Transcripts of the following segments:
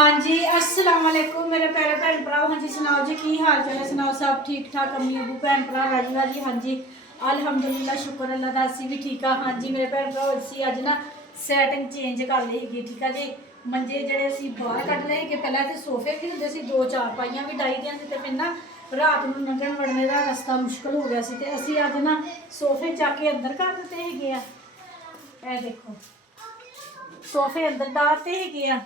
हाँ जी अस्सलाम वालेकुम मेरे प्यारे भैन भरा। हाँ जी सुनाओ जी की हाल चाल है, सुनाओ सब ठीक ठाक अम्मी अबू भैन भरा राजी राजी। हाँ जी अलहमदुलिल्लाह शुक्र अल्लाह का असी भी ठीक है। हाँ जी मेरे भैन भरा असी अज ना सैटिंग चेंज कर ली है, ठीक है जी। मंजे ਜਿਹੜੇ ਅਸੀਂ ਬਾਹਰ ਕੱਢ ਲਏ ਕਿ ਪਹਿਲਾਂ ਤੇ ਸੋਫੇ ਵੀ ਹੁੰਦੇ ਸੀ, ਦੋ ਚਾਰਪਾਈਆਂ ਵੀ ਡਾਈ ਦੀਆਂ ਸੀ ਤੇ ਫਿਰ ਨਾ ਰਾਤ ਨੂੰ ਲੰਘਣ ਵੜਨੇ ਦਾ ਰਸਤਾ ਮੁਸ਼ਕਲ ਹੋ ਗਿਆ ਸੀ ਤੇ ਅਸੀਂ ਅੱਜ ਨਾ ਸੋਫੇ ਚੱਕ ਕੇ ਅੰਦਰ ਕਰ ਦਿੱਤੇ ਹੈਗੇ ਆ। ਇਹ ਦੇਖੋ ਸੋਫੇ ਅੰਦਰ ਡਾਲਤੇ ਹੈਗੇ ਆ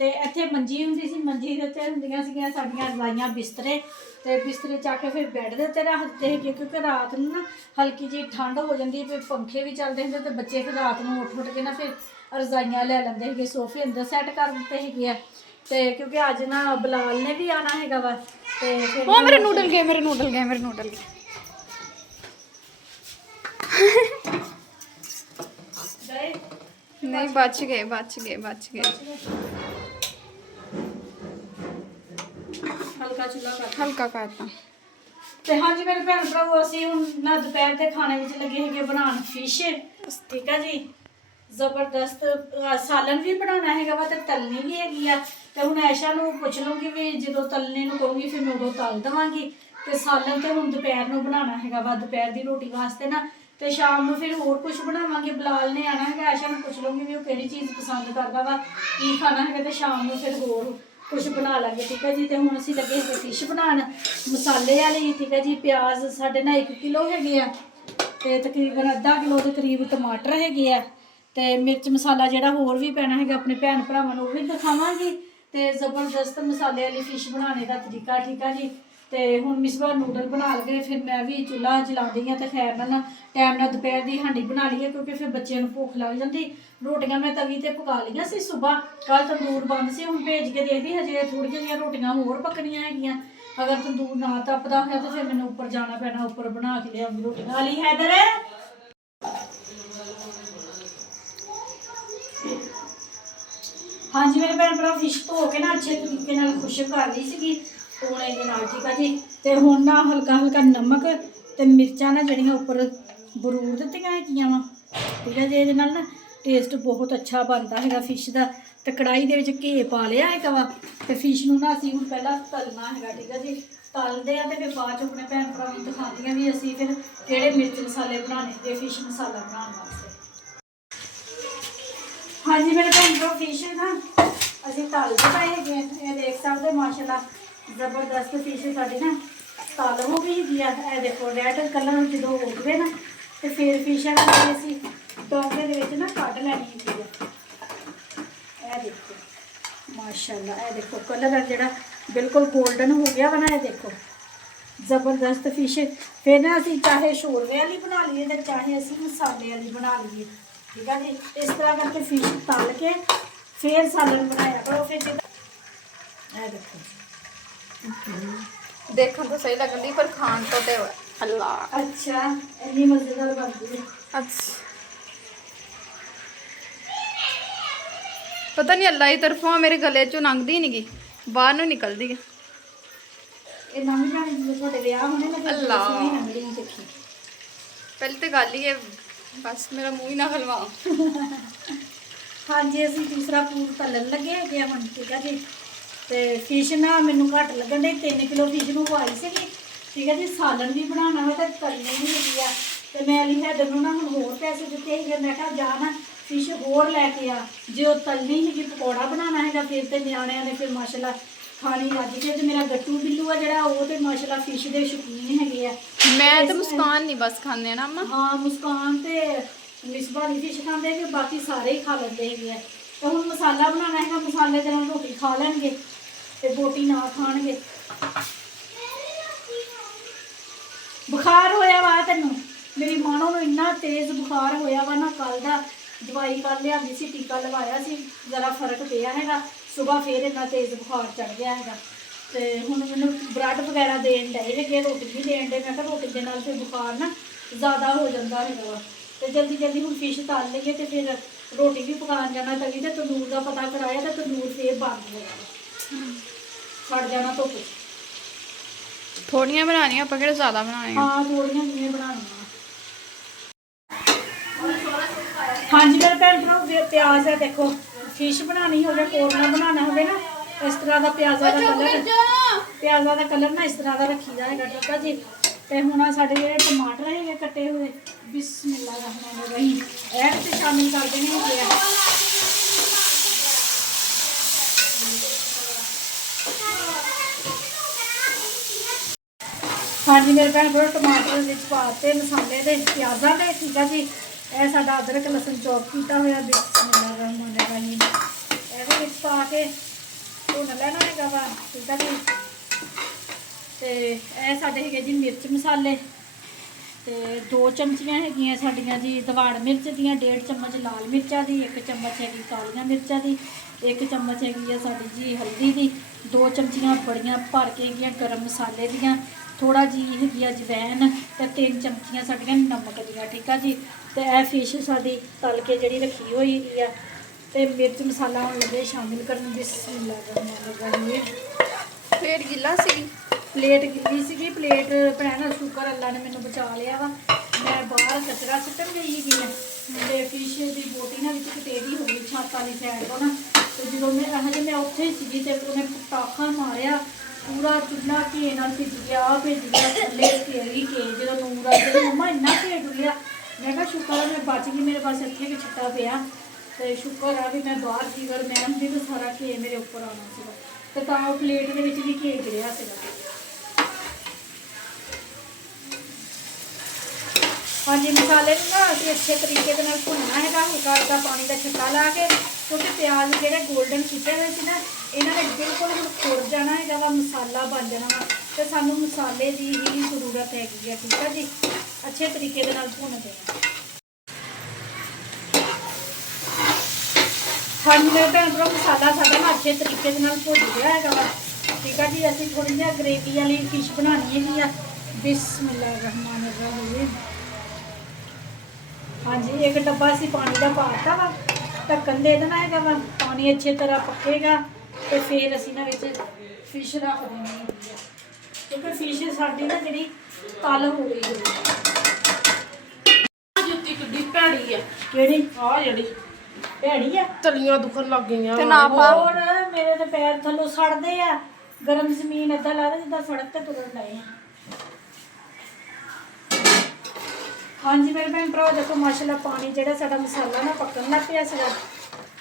ਤੇ ਇੱਥੇ ਮੰਜੀ ਹੁੰਦੀ ਸੀ, ਮੰਜੀ ਦੇ ਉੱਤੇ ਹੁੰਦੀਆਂ ਸੀਗੀਆਂ ਸਾਡੀਆਂ ਰਜ਼ਾਈਆਂ ਬਿਸਤਰੇ ਤੇ ਬਿਸਤਰੇ ਚੱਕ ਕੇ ਫਿਰ ਬੈੱਡ ਦੇ ਉੱਤੇ ਰੱਖ ਦਿੱਤੇ ਹੈਗੇ ਕਿਉਂਕਿ ਰਾਤ ਨੂੰ ਨਾ ਹਲਕੀ ਜਿਹੀ ਠੰਡ ਹੋ ਜਾਂਦੀ, ਫਿਰ ਪੰਖੇ ਵੀ ਚੱਲਦੇ ਹੁੰਦੇ ਤੇ ਬੱਚੇ ਫਿਰ ਰਾਤ ਨੂੰ ਉੱਠ ਕੇ ਨਾ ਫਿਰ ਰਜ਼ਾਈਆਂ ਲੈ ਲੈਂਦੇ ਹੈਗੇ, ਸੋਫੇ ਅੰਦਰ ਸੈੱਟ ਕਰ ਦਿੱਤੇ ਹੈਗੇ ਆ। ਤੇ ਕਿਉਂਕਿ ਅੱਜ ਨਾ ਬਲਾਲ ਨੇ ਵੀ ਆਣਾ ਹੈਗਾ ਵਾ ਤੇ ਫਿਰ ਉਹ ਮੇਰੇ ਨੂਡਲ ਗਏ नहीं बच गए हल्का करता। ਤੇ ਹਾਂਜੀ ਮੇਰੇ ਭੈਣ ਭਰਾਵੋ ਅਸੀਂ ਹੁਣ ਨਾ ਦੁਪਹਿਰ ਦੇ ਖਾਣੇ ਵਿੱਚ ਲੱਗੇ ਹੈਗੇ ਬਣਾਉਣ ਫਿਸ਼, ਠੀਕ ਆ ਜੀ। ਜ਼ਬਰਦਸਤ ਸਾਲਨ ਵੀ ਬਣਾਉਣਾ ਹੈਗਾ ਵਾ ਤੇ ਤਲਣੀ ਵੀ ਹੈਗੀ ਆ ਤੇ ਹੁਣ ਐਸ਼ਾ ਨੂੰ ਪੁੱਛ ਲੂੰਗੀ ਵੀ ਜਦੋਂ ਤਲਣੇ ਨੂੰ ਕਹੂੰਗੀ ਫਿਰ ਮੈਂ ਉਦੋਂ ਤਲ ਦੇਵਾਂਗੀ ਤੇ ਸਾਲਨ ਤੇ ਹੁਣ ਦੁਪਹਿਰ ਨੂੰ ਬਣਾਉਣਾ ਹੈਗਾ ਵਾ ਦੁਪਹਿਰ ਦੀ ਰੋਟੀ ਵਾਸਤੇ ਨਾ, ਤੇ ਸ਼ਾਮ ਨੂੰ ਫਿਰ ਹੋਰ ਕੁਝ ਬਣਾਵਾਂਗੇ। ਬਲਾਲ ਨੇ ਆਣਾ ਹੈਗਾ, ਐਸ਼ਾ ਨੂੰ ਪੁੱਛ ਲੂੰਗੀ ਵੀ ਉਹ ਕਿਹੜੀ ਚੀਜ਼ ਪਸੰਦ ਕਰਦਾ ਵਾ ਕੀ ਖਾਣਾ ਹੈਗਾ ਤੇ ਸ਼ਾਮ ਨੂੰ ਫਿਰ ਹੋਰ कुछ बना लेंगे, ठीक है जी। तो हूँ असी लगे हुए फिश बनान मसाले वाली, ठीक है जी। प्याज साढ़े ना 1 किलो है तो तकरीबन अद्धा किलो के करीब टमाटर है तो मिर्च मसाला जोड़ा होर भी पैना है अपने भैन भरावां नूं भी दिखावांगी। तो जबरदस्त मसाले वाली फिश बनाने का तरीका, ठीक है जी। तो हुण मिसबा नूडल बना लगे, फिर मैं भी चूल्हा जला दी हाँ तो खैर ना टाइम ना दोपहर की हांडी बना ली है क्योंकि फिर बच्चे भुख लग जाती। रोटियां मैं तवी ते पका लिया सी सुबह, कल तंदूर बंद से हुण भेज के देखदी हजे थोड़ी जिहियां रोटियां होर पकनियां हैगियां। अगर तंदूर ना तपदा होया तो फिर मैनूं उपर जाना पैना, उपर बना के लियाऊंगी रोटियां। अली हैदर हाँ जी मेरे भैन भरा फिश धो के ना अच्छे तरीके नाल खुश्क कर ली सीगी टूने के नाल, ठीक है जी। तो हुण ना हल्का हल्का नमक ते मिर्चां ना जड़ियां उपर बरूर दित्तियां हैगियां वा, ठीक है जी। इहदे नाल ना टेस्ट बहुत अच्छा बनता है फिश का। तो कढ़ाई दे विच घी पा लिया है वा तो फिश नूं ना असीं हुण पहलां तलना है, ठीक है जी। तलदे आ ते फिर बाद च अपने भैन भरावां नूं दिखांदियां भी असीं फिर किहड़े मिर्च मसाले बनाने ते फिश मसाला बनाउण वास्ते। हाँ जी मेरे भैन भरा फिश ना असीं तलदे पए हैगे, ये देख सकदे माशाअल्लाह जबरदस्त फिश साडी ना तल हो गई हैगी आ। देखो रेड कलर जो हो गए ना तो फिर फिश असीं डोंगे दे विच ना कढ लैनी हैगी। ए देखो माशाअल्लाह, ए देखो कलर जिहड़ा बिल्कुल गोल्डन हो गया वा ना, ये देखो जबरदस्त फिश। फिर ना असीं चाहे शोरवे वाली बना लीए तो चाहे असीं मसाले वाली बना लीए, ठीक है जी। इस तरह करके फिश तल के फिर सालन बनाया करो। फिर ए देखो देखने तो सही लगन दी पर खान तो ते अल्लाह अच्छा इन्नी मजेदार बनती है। अच्छा पता नहीं अल्लाह की तरफों मेरे गले चों लंघदी नहीं गई, बाहर नूं निकलदी है। ये नवीं भैन जी थोड़े विआह होने लगे अल्लाह लंघदी नहीं देखी। पहले तो गल ही है बस मेरा मुँह ही ना खलवाओ। हाँ जी असीं दूसरा पूर तलन लगे है हम, ठीक है जी। तो फिश ना मैनू घट लगन दे 3 किलो फिश मंगवाई सी, ठीक है जी। सालन भी बनाना हो तो तलनी भी हैगी आ तो मैं अली हैदर नूं ना हुण होर पैसे दिते है, मैं कहा जा ना फिश होर लैके आ, जो तलनी हैगी पकौड़ा बनाना है फिर तो न्याणियां ने फिर माशाअल्लाह खानी रज के। तो मेरा गट्टू बिल्लू आ जिहड़ा वो तो माशाअल्लाह फिश के शौकीन हैगे आ। मैं तो मुस्कान नहीं बस खाने ना अम्मा। हाँ मुस्कान ते मिसबा नहीं फिश खाते कि बाकी सारे ही खा लेंदे हैगे। तो हुण मसाला बनाना है, मसाले दे नाल रोटी खा लैणगे ते बोटी ना खाणगे। बुखार होया वा तैनूं, मेरी मानो नूं इन्ना तेज़ बुखार होया वा ना, कल दा दवाई कल लिआंदी सी, टीका लवाया सी, जरा फर्क पिया हैगा। सुबह फिर इन्ना तेज़ बुखार चढ़ गया हैगा तो हुण मैनूं ब्रैड वगैरह देण डए हैगे, रोटी भी देण डए। मैं कहा रोटी दे नाल फिर बुखार ना ज़्यादा हो जाता हैगा वा तो जल्दी जल्दी हुण फिश तल लईए तो फिर रोटी भी पकान जाना तवी ते तंदूर का पता कराया तो तंदूर फिर बंद हो जाना, फट जाना धुप्प च। थोड़ियां बनानियां आपां किहड़े ज़्यादा बनाने। हाँ थोड़ियां किवें बनानियां। हाँ जी मेरे भैन भरा प्याज है देखो फिश बनानी हो कोरना बनाना हो ना ਇਸ ਤਰ੍ਹਾਂ ਦਾ ਪਿਆਜ਼ਾਂ ਦਾ ਕਲਰ ਨਾ ਇਸ ਤਰ੍ਹਾਂ ਦਾ ਰੱਖੀਦਾ ਹੈਗਾ, ਠੀਕ ਆ ਜੀ। ਤੇ ਹੁਣ ਸਾਡੇ ਜਿਹੜੇ ਟਮਾਟਰ ਹੈਗੇ ਕੱਟੇ ਹੋਏ, ਬਿਸਮਿਲ੍ਲਾ ਰਹਿਮਾਨ ਰਹੀਮ, ਇਹ ਤੇ ਸ਼ਾਮਿਲ ਕਰ ਦੇਣੇ ਹੈਗੇ ਆ। ਹਾਂਜੀ ਮੇਰੇ ਭੈਣ ਭਰਾ, ਟਮਾਟਰ ਵਿੱਚ ਪਾਤੇ ਮਸਾਲੇ ਦੇ, ਪਿਆਜ਼ਾਂ ਦੇ, ਠੀਕ ਆ ਜੀ। ਇਹ ਸਾਡਾ ਅਦਰਕ ਲਸਣ ਚੌਪ ਕੀਤਾ ਹੋਇਆ, ਬਿਸਮਿਲ੍ਲਾ ਰਹਿਮਾਨ ਰਹੀਮ, ਇਹਦੇ ਵਿੱਚ ਪਾ ਕੇ ਭੁੰਨ ਲੈਣਾ ਹੈਗਾ ਵਾ, ਠੀਕ ਆ ਜੀ। ਤੇ ਇਹ ਸਾਡੇ ਹੈਗੇ ਜੀ ਮਿਰਚ ਮਸਾਲੇ, ਤੇ 2 ਚਮਚੀਆਂ ਹੈਗੀਆਂ ਸਾਡੀਆਂ ਜੀ ਦਵਾੜ ਮਿਰਚ ਦੀਆਂ, 1.5 ਚਮਚ ਲਾਲ ਮਿਰਚਾਂ ਦੀ, 1 ਚਮਚ ਹੈਗੀ ਕਾਲੀਆਂ ਮਿਰਚਾਂ ਦੀ, 1 ਚਮਚ ਹੈਗੀ ਆ ਸਾਡੀ ਜੀ ਹਲਦੀ ਦੀ, 2 ਚਮਚੀਆਂ ਬੜੀਆਂ ਭਰ ਕੇ ਹੈਗੀਆਂ ਗਰਮ ਮਸਾਲੇ ਦੀਆਂ, ਥੋੜਾ ਜੀ ਹੈਗੀ ਅਜਵੈਨ, ਤੇ 3 ਚਮਚੀਆਂ ਸਾਡੀਆਂ ਨਮਕ ਦੀਆਂ, ਠੀਕ ਆ ਜੀ। ਤੇ ਇਹ ਫਿਸ਼ ਸਾਡੀ ਤਲ ਕੇ ਜਿਹੜੀ ਰੱਖੀ ਹੋਈ ਹੈਗੀ ਆ, ਤੇ ਮਿਰਚ ਮਸਾਲਾ ਹੁਣ ਲੱਗੇ ਸ਼ਾਮਿਲ ਕਰਨ, ਬਿਸਮਿਲ੍ਲਾ ਰਹਿਮਾਨ ਰਹੀਮ। ਪਲੇਟ ਗਿੱਲਾ ਸੀ, ਪਲੇਟ ਗਿੱਲੀ ਸੀਗੀ, ਪਲੇਟ ਭੈਣ ਸ਼ੁਕਰ ਅੱਲਾ ਨੇ ਮੈਨੂੰ ਬਚਾ ਲਿਆ ਵਾ। ਮੈਂ ਬਾਹਰ ਕਚਰਾ ਸੁੱਟਣ ਗਈ ਸੀਗੀ ਤੇ ਫਿਸ਼ ਦੀ ਬੋਟੀ ਨਾਲ ਵਿੱਚ ਕਟੇਰੀ ਹੋ ਗਈ ਛੱਤ ਵਾਲੀ ਸਾਈਡ ਤੋਂ ਨਾ, ਤੇ ਜਦੋਂ ਮੈਂ ਉੱਥੇ ਹੀ ਸੀਗੀ ਤੇ ਉਹਨੇ ਪਟਾਖਾ ਮਾਰਿਆ, ਪੂਰਾ ਚੁੱਲ੍ਹਾ ਘੇ ਨਾਲ ਭਿੱਜ ਗਿਆ ਥੱਲੇ ਘੇਰੀ ਕੇ, ਜਦੋਂ ਨੂਰ ਆ ਜਦੋਂ ਮੰਮਾ ਇੰਨਾ ਘੇ ਡੁੱਲਿਆ। ਮੈਂ ਕਿਹਾ ਸ਼ੁਕਰ ਆ ਮੈਂ ਬਚ ਗਈ, ਮੇਰੇ ਪਾਸ ਇੱਥੇ ਵੀ ਛਿੱਟਾ ਪਿਆ, ਤੇ ਸ਼ੁਕਰ ਆ ਵੀ ਮੈਂ ਬਾਹਰ ਸੀ, ਅਗਰ ਮੈਂ ਹੁੰਦੀ ਤਾਂ ਸਾਰਾ ਘੇ ਮੇਰੇ ਉੱਪਰ ਆਉਣਾ ਸੀਗਾ, ਤੇ ਤਾਂ ਉਹ ਪਲੇਟ ਦੇ ਵਿੱਚ ਵੀ ਘੇ ਗਿਰਿਆ ਸੀਗਾ। ਹਾਂਜੀ ਮਸਾਲੇ ਨੂੰ ਨਾ ਅਸੀਂ ਅੱਛੇ ਤਰੀਕੇ ਦੇ ਨਾਲ ਭੁੰਨਣਾ ਹੈਗਾ, ਹਲਕਾ ਹਲਕਾ ਪਾਣੀ ਦਾ ਛਿੱਟਾ ਲਾ ਕੇ, ਕਿਉਂਕਿ ਪਿਆਜ਼ ਜਿਹੜੇ ਗੋਲਡਨ ਕੀਤੇ ਹੋਏ ਸੀ ਨਾ, ਇਹਨਾਂ ਨੇ ਬਿਲਕੁਲ ਹੁਣ ਖੁਰ ਜਾਣਾ ਹੈਗਾ ਵਾ, ਮਸਾਲਾ ਬਣ ਜਾਣਾ ਵਾ, ਤੇ ਸਾਨੂੰ ਮਸਾਲੇ ਦੀ ਹੀ ਜ਼ਰੂਰਤ ਹੈਗੀ ਆ, ਠੀਕ ਆ ਜੀ। ਅੱਛੇ ਤਰੀਕੇ ਦੇ ਨਾਲ ਭੁੰਨ ਦੇਣਾ। ਹਾਂਜੀ ਮੇਰੇ ਭੈਣ ਭਰਾ, ਮਸਾਲਾ ਸਾਡਾ ਨਾ ਅੱਛੇ ਤਰੀਕੇ ਦੇ ਨਾਲ ਭੁੱਜ ਗਿਆ ਹੈਗਾ ਵਾ, ਠੀਕ ਆ ਜੀ। ਅਸੀਂ ਥੋੜੀ ਜਿਹੀ ਗ੍ਰੇਵੀ ਵਾਲੀ ਫਿਸ਼ ਬਣਾਉਣੀ ਹੈਗੀ ਆ, ਬਿਸਮਿਲ੍ਲਾ ਰਹਿਮਾਨ ਰਹੀਮ। ਹਾਂਜੀ 1 ਡੱਬਾ ਅਸੀਂ ਪਾਣੀ ਦਾ ਪਾਤਾ ਵਾ, ਢੱਕਣ ਦੇ ਦੇਣਾ ਹੈਗਾ ਵਾ, ਪਾਣੀ ਅੱਛੇ ਤਰ੍ਹਾਂ ਪੱਕੇਗਾ, ਤੇ ਫਿਰ ਅਸੀਂ ਨਾ ਵਿੱਚ ਫਿਸ਼ ਰੱਖ ਦੇਣੀ ਹੈਗੀ ਆ, ਕਿਉਂਕਿ ਫਿਸ਼ ਸਾਡੀ ਨਾ ਜਿਹੜੀ ਤਲ ਹੋ ਗਈ ਹੋਈ। ਜੁੱਤੀ ਕਿੱਡੀ ਭੈੜੀ ਆ, ਕਿਹੜੀ ਆ ਜਿਹੜੀ ਭੈੜੀ ਆ? ਤਲੀਆਂ ਦੁਖਣ ਲੱਗ ਗਈਆਂ ਤੇ ਨਾ ਪਾ। ਹੋਰ ਮੇਰੇ ਤੇ ਪੈਰ ਥੱਲੋਂ ਸੜਦੇ ਆ, ਗਰਮ ਜ਼ਮੀਨ ਏਦਾਂ ਲੱਗਦਾ ਜਿੱਦਾਂ ਸੜਕ ਤੇ ਤੁਰਨ ਡਏ ਆ। ਹਾਂਜੀ ਮੇਰੇ ਭੈਣ ਭਰਾ ਦੇਖੋ ਮਾਸ਼ਾਅੱਲਾ ਪਾਣੀ ਜਿਹੜਾ ਸਾਡਾ ਮਸਾਲਾ ਨਾ ਪੱਕਣ ਲੱਗ ਪਿਆ ਸੀਗਾ,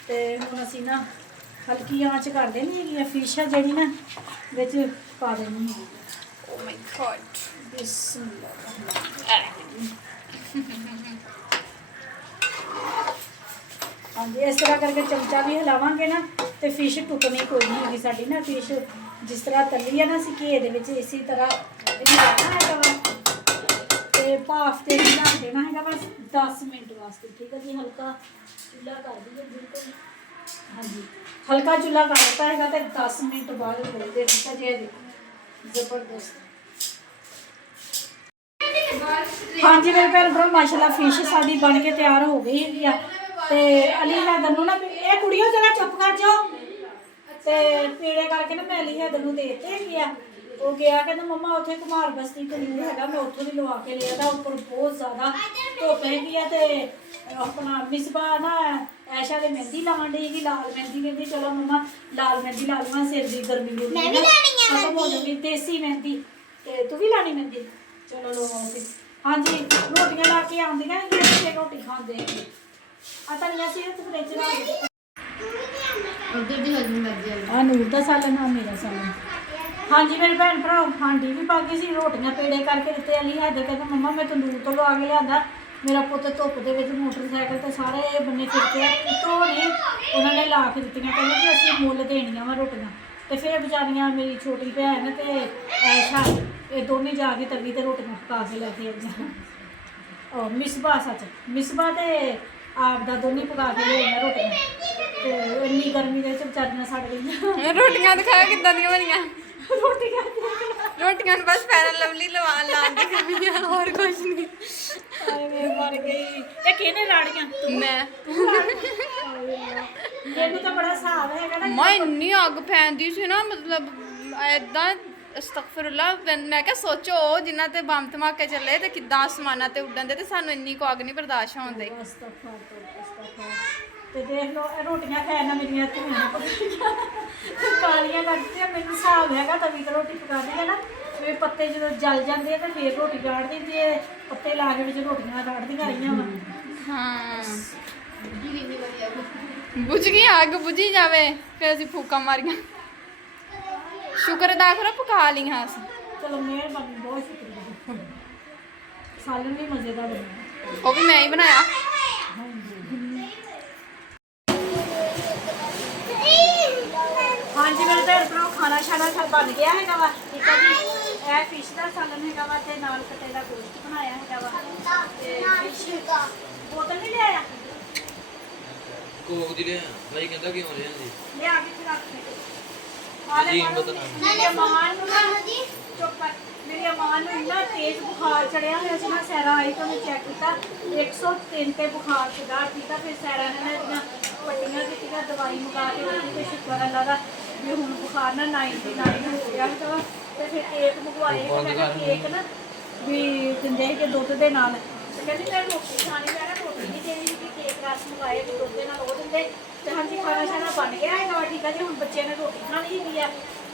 ਤੇ ਹੁਣ ਅਸੀਂ ਨਾ ਹਲਕੀ ਆਂਚ ਕਰ ਦੇਣੀ ਹੈਗੀ ਆ, ਫਿਸ਼ ਆ ਜਿਹੜੀ ਨਾ ਵਿੱਚ ਪਾ ਦੇਣੀ ਹੈਗੀ। ਓ ਮਾਈ ਗॉड, ਬਿਸਮਿਲ੍ਲਾ। ਹਾਂਜੀ ਇਸ ਤਰ੍ਹਾਂ ਕਰਕੇ ਚਮਚਾ ਵੀ ਹਿਲਾਵਾਂਗੇ ਨਾ, ਤੇ ਫਿਸ਼ ਟੁੱਟਣੀ ਕੋਈ ਨਹੀਂ ਹੈਗੀ ਸਾਡੀ ਨਾ। ਫਿਸ਼ ਜਿਸ ਤਰ੍ਹਾਂ ਤਲੀ ਆ ਨਾ ਅਸੀਂ ਘੇ ਦੇ ਵਿੱਚ ਇਸੇ ਤਰ੍ਹਾਂ ਇਹਨੂੰ ਰੱਖਣਾ ਹੈਗਾ ਵਾ, ਤੇ ਭਾਫ ਤੇ ਬਣਾ ਦੇਣਾ ਹੈਗਾ ਬਸ 10 ਮਿੰਟ ਵਾਸਤੇ, ਠੀਕ ਹੈ ਜੀ। ਹਲਕਾ ਚੁੱਲ੍ਹਾ ਕਰ ਦਈਏ ਬਿਲਕੁਲ, ਹਾਂਜੀ ਹਲਕਾ ਚੁੱਲ੍ਹਾ ਕਰ ਦਿੱਤਾ ਹੈਗਾ, ਤੇ 10 ਮਿੰਟ ਬਾਅਦ ਖੋਲ੍ਹਦੇ, ਠੀਕ ਹੈ ਜੀ। ਇਹ ਦੇਖੋ ਜ਼ਬਰਦਸਤ। ਹਾਂਜੀ ਮੇਰੇ ਭੈਣ ਭਰਾ ਮਾਸ਼ਾਅੱਲਾ ਫਿਸ਼ ਸਾਡੀ ਬਣ ਕੇ ਤਿਆਰ ਹੋ ਗਈ ਹੈਗੀ ਆ, ਤੇ ਅਲੀ ਹੈਦਰ ਨੂੰ ਨਾ ਇਹ ਕੁੜੀਓ ਜਰਾ ਚੁੱਪ ਕਰ ਜਾਓ, ਤੇ ਪੀੜੇ ਕਰਕੇ ਨਾ ਮੈਂ ਅਲੀ ਹੈਦਰ ਨੂੰ ਦੇ ਦਿੱਤੇ ਹੈਗੇ ਆ। ਉਹ ਗਿਆ ਕਹਿੰਦਾ ਮੰਮਾ ਉੱਥੇ ਕੁਮਾਰ ਬਸਤੀ ਤੰਦੂਰ ਹੈਗਾ, ਮੈਂ ਉੱਥੋਂ ਦੀ ਲਵਾ ਕੇ ਲਿਆ, ਤਾਂ ਉੱਪਰ ਬਹੁਤ ਜ਼ਿਆਦਾ ਧੁੱਪ ਹੈਗੀ ਆ, ਤੇ ਆਪਣਾ ਮਿਸਬਾ ਨਾ ਐਸ਼ਾ ਦੇ ਮਹਿੰਦੀ ਲਾਉਣ ਡਈ ਹੈਗੀ, ਲਾਲ ਮਹਿੰਦੀ, ਕਹਿੰਦੀ ਚਲੋ ਮੰਮਾ ਲਾਲ ਮਹਿੰਦੀ ਲਾ ਲਵਾਂ, ਸਿਰ ਦੀ ਗਰਮੀ ਹੋ ਜਾਊਗੀ, ਦੇਸੀ ਮਹਿੰਦੀ, ਤੇ ਤੂੰ ਵੀ ਲਾਣੀ ਮਹਿੰਦੀ, ਚਲੋ ਲਵਾਓ ਫਿਰ। ਹਾਂਜੀ ਰੋਟੀਆਂ ਲਾ ਕੇ ਆਉਂਦੀਆਂ ਹੈਗੀਆਂ, ਰੋਟੀ ਖਾਂਦੇ ਹੈਗੇ ਆ, ਧਨੀਆ ਸੀ ਤੂੰ ਫਰਿੱਜ ਰੱਖ ਦੇ। ਉਧਰ ਦੀ ਹਜਮ ਲੱਗ ਜਾਏ। ਆ ਨੂਰ ਦਾ ਸਾਲਨ, ਆ ਮੇਰਾ ਸਾਲਨ। ਹਾਂਜੀ ਮੇਰੇ ਭੈਣ ਭਰਾ ਹਾਂਡੀ ਵੀ ਪਾ ਗਈ ਸੀ, ਰੋਟੀਆਂ ਪੇੜੇ ਕਰਕੇ ਦਿੱਤੇ। ਅਲੀ ਹੈਦਰ ਕਹਿੰਦਾ ਮੰਮਾ ਮੈਂ ਤੰਦੂਰ ਤੋਂ ਲਵਾ ਕੇ ਲਿਆਂਦਾ, ਮੇਰਾ ਪੁੱਤ ਧੁੱਪ ਦੇ ਵਿੱਚ ਮੋਟਰਸਾਈਕਲ ਤੇ ਸਾਰੇ ਬੰਨੇ ਫਿਰਦੇ ਆ, ਕਿਤੋਂ ਨਹੀਂ ਉਹਨਾਂ ਨੇ ਲਾ ਕੇ ਦਿੱਤੀਆਂ, ਕਹਿੰਦੇ ਕਿ ਅਸੀਂ ਮੁੱਲ ਦੇਣੀਆਂ ਵਾ ਰੋਟੀਆਂ। ਤੇ ਫਿਰ ਵਿਚਾਰੀਆਂ ਮੇਰੀ ਛੋਟੀ ਭੈਣ ਤੇ ਐਸ਼ਾ ਇਹ ਦੋਨੇ ਜਾ ਕੇ ਤਵੀ ਤੇ ਰੋਟੀਆਂ ਪਕਾ ਕੇ ਲੈ ਕੇ ਆਈਆਂ। ਉਹ ਮਿਸਬਾ ਸੱਚ, ਮਿਸਬਾ ਤੇ ਆਪ ਦਾ ਦੋਨੇ ਪਕਾ ਕੇ ਲਿਆਈਆਂ ਰੋਟੀਆਂ, ਤੇ ਇੰਨੀ ਗਰਮੀ ਦੇ ਵਿੱਚ ਵਿਚਾਰੀਆਂ ਸੜ ਗਈਆਂ। ਰੋਟੀਆਂ ਦਿਖਾਓ ਕਿੱਦਾਂ ਦੀਆਂ ਬਣੀਆਂ। ਰੋਟੀਆਂ ਰੋਟੀਆਂ ਨੂੰ ਬਸ ਫੈਰਨ ਲਵਲੀ ਲਾਉਣ ਦੀ ਕਮੀ ਆ, ਹੋਰ ਕੁਝ ਨਹੀਂ। ਆਏ ਵੇ ਮਰ ਗਈ। ਇਹ ਕਿਹਨੇ ਰਾੜੀਆਂ? ਮੈਂ ਮੈਨੂੰ ਤਾਂ ਬੜਾ ਹਿਸਾਬ ਹੈਗਾ ਨਾ। ਮੈਂ ਇੰਨੀ ਅੱਗ ਫੈਨਦੀ ਸੀ ਨਾ, ਮਤਲਬ ਐਦਾਂ ਅਸਤਗਫੁਰullah। ਮੈਂ ਕਿਹਾ ਸੋਚੋ ਜਿਨ੍ਹਾਂ ਤੇ ਬੰਬ ਧਮਾਕੇ ਚੱਲੇ ਤੇ ਕਿੱਦਾਂ ਆਸਮਾਨਾਂ ਤੇ ਉੱਡਣ ਦੇ, ਤੇ ਸਾਨੂੰ ਇੰਨੀ ਕੋ ਅੱਗ ਨਹੀਂ ਬਰਦਾਸ਼ਤ ਹੋਣ ਦੀ। ਤੇ ਦੇਖ ਲਓ ਇਹ ਰੋਟੀਆਂ ਖਾਣ ਨਾਲ ਮੇਰੀਆਂ ਧੀਆਂ ਕਾਲੀਆਂ ਲੱਗਦੀਆਂ। ਮੈਨੂੰ ਹਿਸਾਬ ਹੈਗਾ ਤਵੀ ਤੇ ਰੋਟੀ ਪਕਾਉਂਦੀ ਹੈ ਨਾ, ਫਿਰ ਪੱਤੇ ਜਦੋਂ ਜਲ ਜਾਂਦੇ ਆ ਤੇ ਫਿਰ ਰੋਟੀ ਕਾੜ ਦਿੰਦੀ ਹੈ, ਪੱਤੇ ਲਾ ਕੇ ਵਿੱਚ ਰੋਟੀਆਂ ਕਾੜਦੀਆਂ ਰਹੀਆਂ ਵਾ। ਹਾਂ ਬੁਝ ਗਈ, ਅੱਗ ਬੁਝੀ ਜਾਵੇ ਫਿਰ ਅਸੀਂ ਫੂਕਾਂ ਮਾਰੀਆਂ। ਸ਼ੁਕਰ ਅਦਾ ਕਰੋ ਪਕਾ ਲਈਆਂ ਅਸੀਂ। ਚਲੋ ਮਿਹਰਬਾਨੀ, ਬਹੁਤ ਸ਼ੁਕਰੀਆ। ਸਾਲਨ ਵੀ ਮਜ਼ੇਦਾਰ ਬਣਿਆ। ਉਹ ਵੀ ਮੈਂ ਹੀ ਬਣਾਇਆ। ਹਾਂਜੀ ਮੇਰੇ ਭੈਣ ਭਰਾ ਖਾਣਾ ਛਾਣਾ ਸਭ ਬਣ ਗਿਆ ਹੈਗਾ ਵਾ, ਠੀਕ ਹੈ ਜੀ। ਇਹ ਫਿਸ਼ ਦਾ ਸਾਲਨ ਹੈਗਾ ਵਾ ਤੇ ਨਾਲ ਕੱਟੇ ਦਾ ਗੋਸ਼ਤ ਬਣਾਇਆ ਹੈਗਾ ਵਾ ਤੇ ਫਿਸ਼ ਬੋਤਲ ਨਹੀਂ ਲਿਆਇਆ, ਕੋਕ ਦੀ ਲਿਆ ਭਾਈ ਕਹਿੰਦਾ ਕਿਉਂ ਲਿਆ ਜੀ ਲਿਆ ਕੇ ਫਿਰ ਰੱਖ ਦੇ। ਆਲੇ ਜੀ, ਮਾਰੋ। ਬਤਾ ਮੇਰੀ ਮਾਂ ਨੂੰ ਨਾ ਚੁੱਪ ਕਰ, ਮੇਰੀ ਮਾਂ ਨੂੰ ਇੰਨਾ ਤੇਜ਼ ਬੁਖਾਰ ਚੜਿਆ ਹੋਇਆ ਸੀ ਨਾ, ਸੈਰਾ ਆਈ ਤਾਂ ਮੈਂ ਚੈੱਕ ਕੀਤਾ 103 ਤੇ ਬੁਖਾਰ ਸੀਗਾ, ਠੀਕ ਆ। ਫਿਰ ਸੈਰਾ ਨੇ ਨਾ ਇਹਦੀਆਂ ਪੱਟੀਆਂ ਕੀਤੀਆਂ, ਦਵਾਈ ਮੰਗਾ ਕੇ ਦਿੱਤੀ ਤੇ ਸ਼ੁਕਰ ਅੱਲਾ ਦਾ ਵੀ ਹੁਣ ਬੁਖਾਰ ਨਾ 99 ਹੋ ਗਿਆ ਹੈਗਾ ਵਾ। ਤੇ ਫਿਰ ਕੇਕ ਮੰਗਵਾਏ, ਮੈਂ ਕਿਹਾ ਕੇਕ ਨਾ ਵੀ ਦਿੰਦੇ ਸੀਗੇ ਦੁੱਧ ਦੇ ਨਾਲ, ਤੇ ਕਹਿੰਦੀ ਮੈਂ ਰੋਟੀ ਖਾਣੀ, ਮੈਂ ਨਾ ਰੋਟੀ ਨਹੀਂ ਦੇਣੀ ਸੀ, ਕੇਕ ਰਸ ਮੰਗਵਾਏ ਵੀ ਦੁੱਧ ਦੇ ਨਾਲ ਉਹ ਦਿੰਦੇ। ਤੇ ਹਾਂਜੀ ਖਾਣਾ ਛਾਣਾ ਬਣ ਗਿਆ ਹੈਗਾ ਵਾ, ਠੀਕ ਆ ਜੀ। ਹੁਣ ਬੱਚਿਆਂ ਨੇ ਰੋਟੀ ਖਾਣੀ ਹੈਗੀ ਆ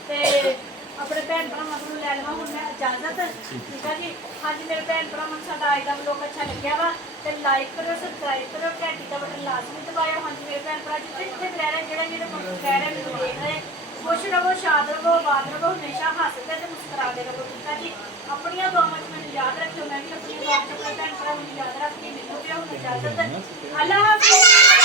ਤੇ ਆਪਣੇ ਭੈਣ ਭਰਾਵਾਂ ਨੂੰ ਲੈ ਲਵਾਂ ਹੁਣ ਮੈਂ ਇਜਾਜ਼ਤ, ਠੀਕ ਆ ਜੀ। ਹਾਂਜੀ ਮੇਰੇ ਭੈਣ ਭਰਾਵਾਂ ਨੂੰ ਸਾਡਾ ਅੱਜ ਦਾ ਵਲੋਗ ਅੱਛਾ ਲੱਗਿਆ ਵਾ ਤੇ ਲਾਈਕ ਕਰੋ, ਸਬਸਕ੍ਰਾਈਬ ਕਰੋ, ਘੰਟੀ ਦਾ ਬਟਨ ਲਾਜ਼ਮੀ ਦਬਾਇਓ। ਹਾਂਜੀ ਮੇਰੇ ਭੈਣ ਭਰਾ ਜਿੱਥੇ ਜਿੱਥੇ ਰਹਿ ਰਹੇ, ਜਿਹੜਾ ਮੇਰੇ ਮੁਲਕ ਕਹਿ ਰਹੇ ਮੈਨੂੰ ਦੇਖ ਰਹੇ, ਖੁਸ਼ ਰਹੋ, ਸ਼ਾਦ ਰਹੋ, ਆਬਾਦ ਰਹੋ, ਹਮੇਸ਼ਾ ਹੱਸਦੇ ਤੇ ਮੁਸਕਰਾਦੇ ਰਹੋ, ਠੀਕ ਆ ਜੀ। ਆਪਣੀਆਂ ਦੁਆਵਾਂ 'ਚ ਮੈਨੂੰ ਯਾਦ ਰੱਖਿਓ, ਮੈਂ ਵੀ ਆਪਣੀਆਂ ਦੁਆਵਾਂ 'ਚ ਆਪਣੇ ਭੈਣ ਭਰਾਵਾਂ ਨੂੰ ਯਾਦ ਰੱਖ ਕੇ ਮੈਨੂੰ ਦਿਓ ਹੁਣ ਇਜਾਜ਼ਤ। ਅੱਲਾ ਹਾਫਿਜ਼।